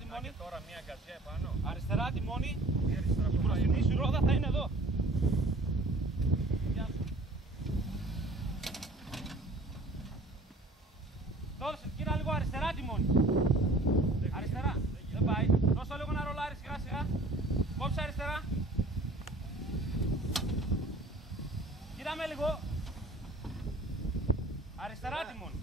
τιμόνι. Και τώρα μία γκαζιά επάνω. Αριστερά τιμόνι. Αριστερά Η μπροστινή σου ρόδα θα είναι εδώ. Γεια σου. Δώσε, κοίτα λίγο αριστερά τιμόνι. Αριστερά. Δεν πάει. Δώσε λίγο να ρολάρει σιγά σιγά. Κόψε αριστερά. Κοίτα με λίγο. Αριστερά τιμόνι.